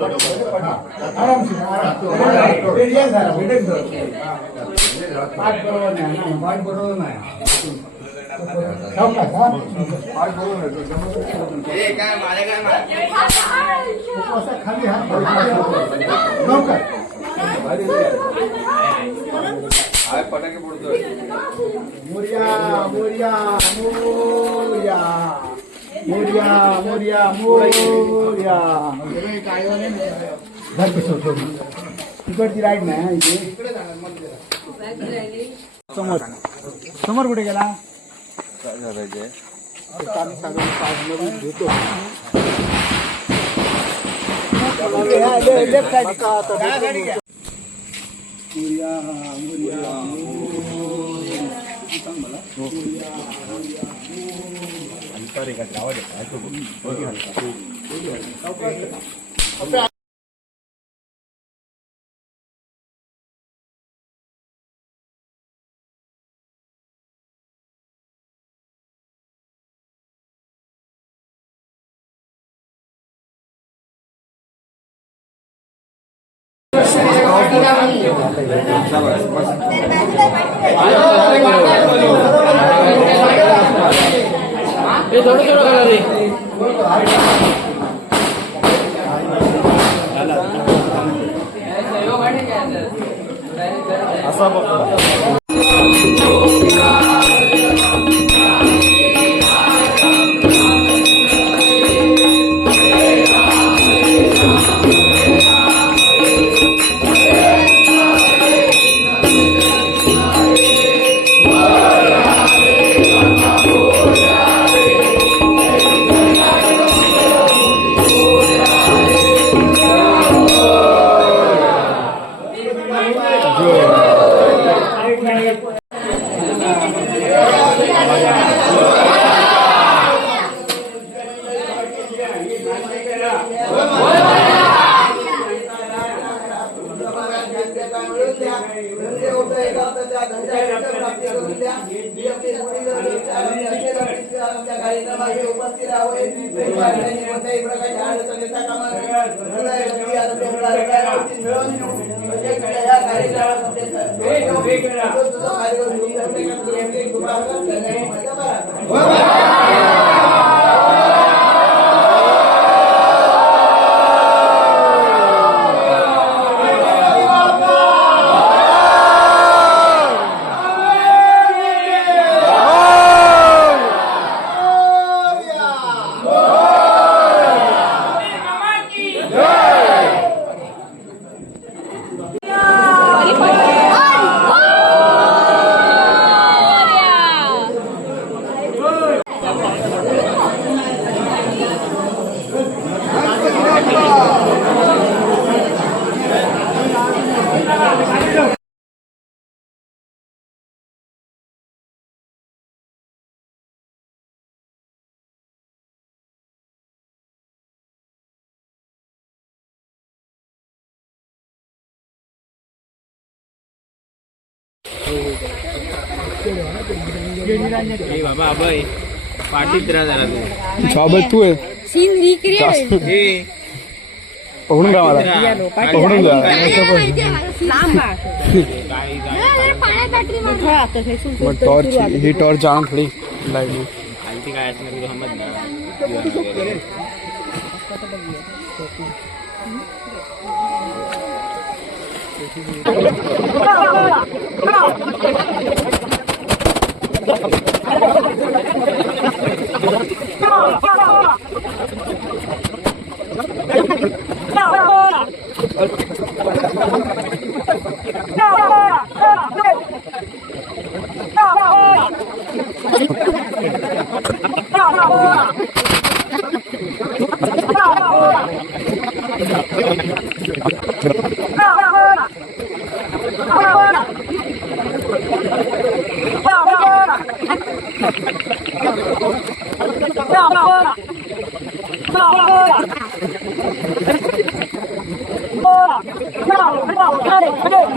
आराम से बढ़िया जरा बैठ दो पाठ बरोबर नाही ना पाठ बरोबर नाही पाठ बरोबर ए काय मारे काय मार असा खाली हात नौकर हाय पटाके फोडतोय मोरिया मोरिया मोरिया मोरिया मोरिया मोरिया घर पे सोचो तिकडची राईट नाही इथे समोर समोर कुठे गेला लेफ्ट साइड मोरिया मोरिया थोड़ा थोड़ा कलर है बाबा अभय पाठीत राहा जरा तू तू आहे सीन रिक्रिएट हे पकडून जा मला पकडून जा टॉर्च ही टॉर्च आणून थोडी लाईट आणखी काय असणार तुझं समज Got it.